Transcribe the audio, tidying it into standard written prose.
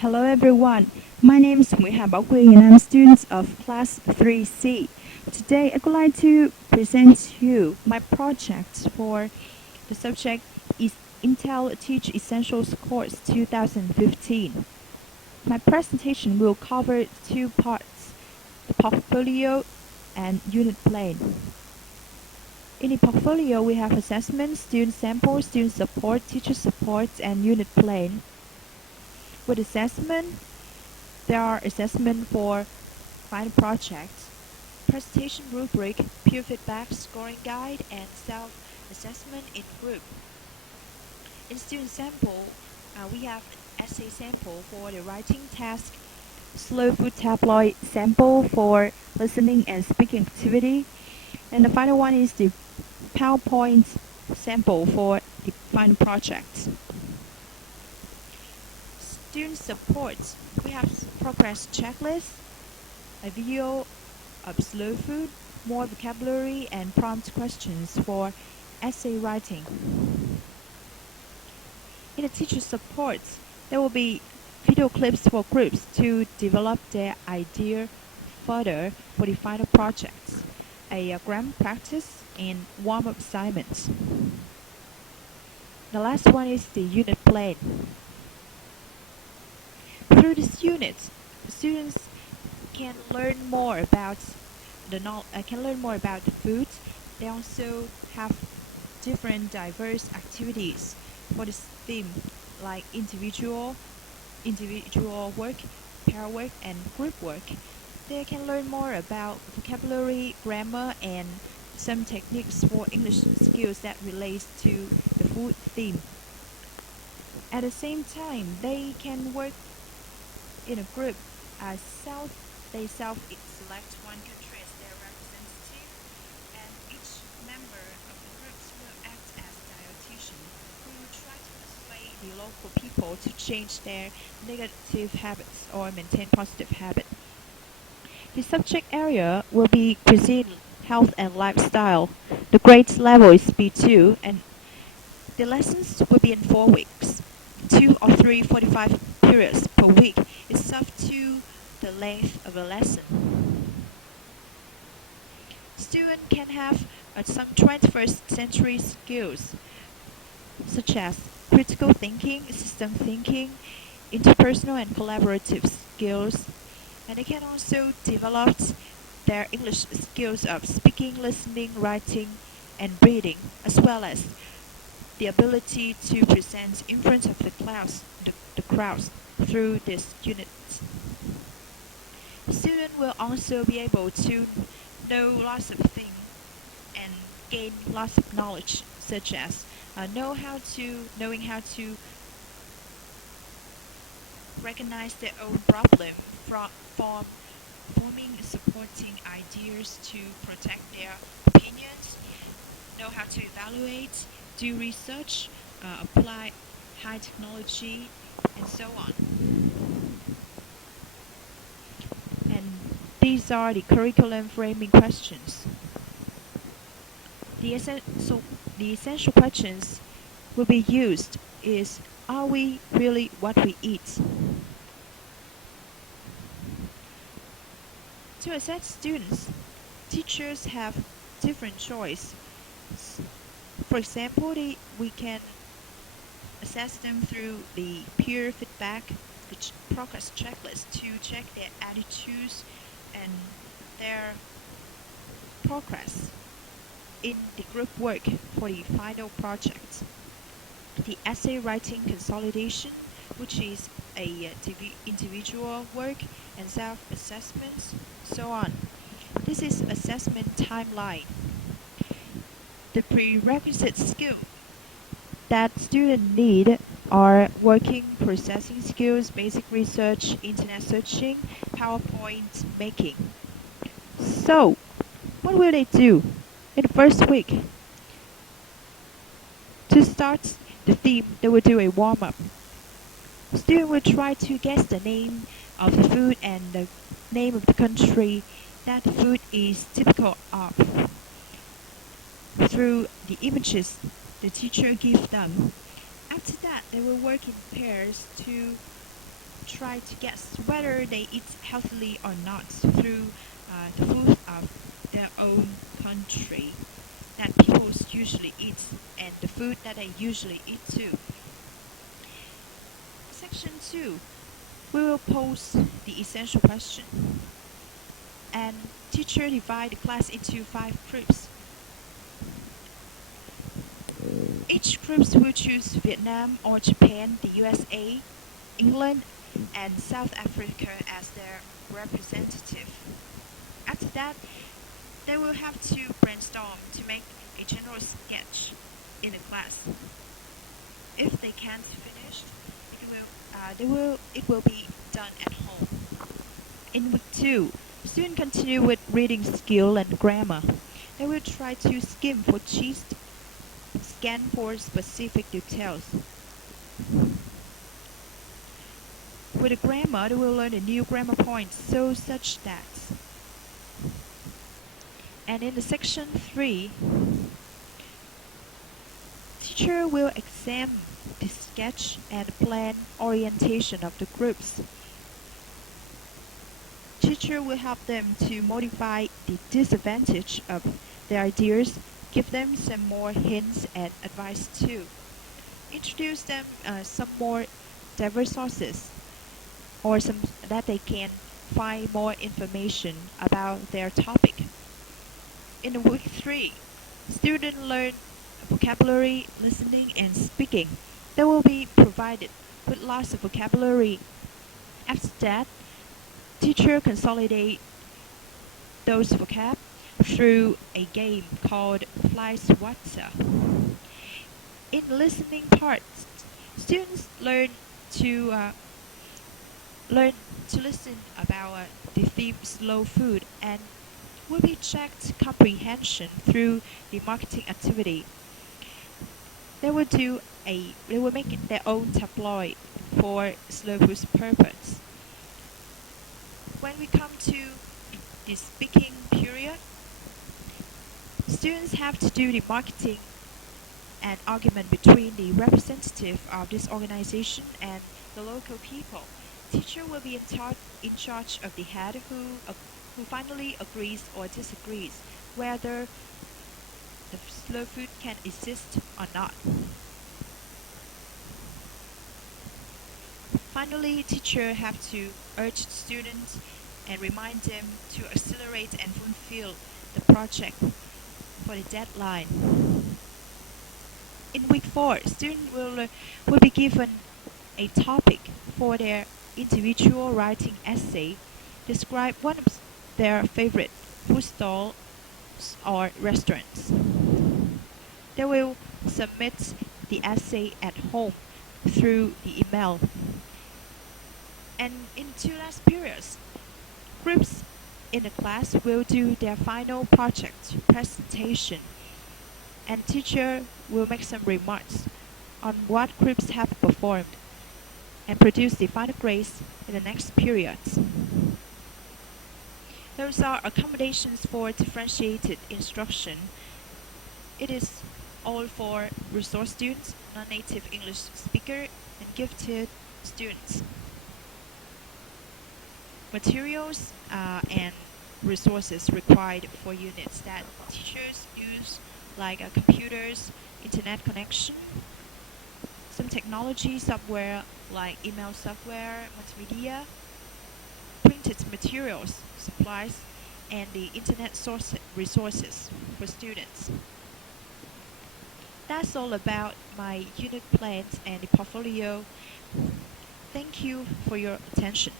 Hello everyone, my name is Quyen and I'm a student of Class 3C. Today I would like to present to you my project for the subject is Intel Teach Essentials Course 2015. My presentation will cover two parts, the portfolio and unit plan. In the portfolio we have assessment, student sample, student support, teacher support, and unit plan. With assessment, there are assessments for final projects, presentation rubric, peer feedback, scoring guide, and self-assessment in group. In student sample, we have an essay sample for the writing task, slow food tabloid sample for listening and speaking activity, and the final one is the PowerPoint sample for the final project. Student support, we have progress checklist, a video of slow food, more vocabulary, and prompt questions for essay writing. In the teacher support, there will be video clips for groups to develop their idea further for the final projects, a grammar practice, and warm-up assignments. The last one is the unit plan. Through this unit, students can learn more about the food. They also have different diverse activities for this theme, like individual work, pair work, and group work. They can learn more about vocabulary, grammar, and some techniques for English skills that relates to the food theme. At the same time, they can work in a group as they self-select one country as their representative, and each member of the groups will act as dietitian who will try to persuade the local people to change their negative habits or maintain positive habits. The subject area will be cuisine, health and lifestyle. The grade level is B2 and the lessons will be in 4 weeks. 2 or 3 45 periods per week is up to the length of a lesson. Students can have some 21st century skills such as critical thinking, system thinking, interpersonal and collaborative skills, and they can also develop their English skills of speaking, listening, writing, and reading, as well as the ability to present in front of the crowds through this unit. Students will also be able to know lots of things and gain lots of knowledge, such as knowing how to recognize their own problem from forming supporting ideas to protect their opinions, know how to evaluate, do research, apply high technology, and so on. And these are the curriculum framing questions. The essential questions will be used is, are we really what we eat? To assess students, teachers have different choice. For example, we can assess them through the peer feedback, the progress checklist to check their attitudes and their progress in the group work for the final project. The essay writing consolidation, which is a individual work and self-assessments, so on. This is assessment timeline. The prerequisite skill that students need are working processing skills, basic research, internet searching, PowerPoint making. So, what will they do in the first week? To start the theme, they will do a warm-up. Students will try to guess the name of the food and the name of the country that the food is typical of through the images the teacher gives them. After that, they will work in pairs to try to guess whether they eat healthily or not through the food of their own country that people usually eat and the food that they usually eat too. Section 2, we will pose the essential question. And teacher divide the class into 5 groups. Each group will choose Vietnam or Japan, the USA, England, and South Africa as their representative. After that, they will have to brainstorm to make a general sketch in the class. If they can't finish, it will be done at home. In week 2, students continue with reading skill and grammar. They will try to skim for cheats, scan for specific details. With the grammar, they will learn a new grammar points, so such that. And in the section 3, teacher will examine the sketch and plan orientation of the groups. Teacher will help them to modify the disadvantage of their ideas, give them some more hints and advice too. Introduce them some more diverse sources or some that they can find more information about their topic. In week 3, students learn vocabulary, listening, and speaking. They will be provided with lots of vocabulary. After that, teacher consolidate those vocab through a game called Fly Swatter. In listening part, students learn to listen about the theme slow food and will be checked comprehension through the marketing activity. They will make it their own tabloid for slow food's purpose. When we come to the speaking period, students have to do the marketing and argument between the representative of this organization and the local people. Teacher will be in charge of the head who finally agrees or disagrees whether the slow food can exist or not. Finally, teacher have to urge students and remind them to accelerate and fulfill the project for the deadline. In week 4, students will be given a topic for their individual writing essay. Describe one of their favorite food stalls or restaurants. They will submit the essay at home through the email. And in 2 last periods, groups in the class will do their final project presentation, and teacher will make some remarks on what groups have performed and produce the final grades in the next periods. Those are accommodations for differentiated instruction. It is all for resource students, non-native English speaker, and gifted students. Materials and resources required for units that teachers use, like computers, internet connection, some technology software like email software, multimedia, printed materials, supplies, and the internet resources for students. That's all about my unit plans and the portfolio. Thank you for your attention.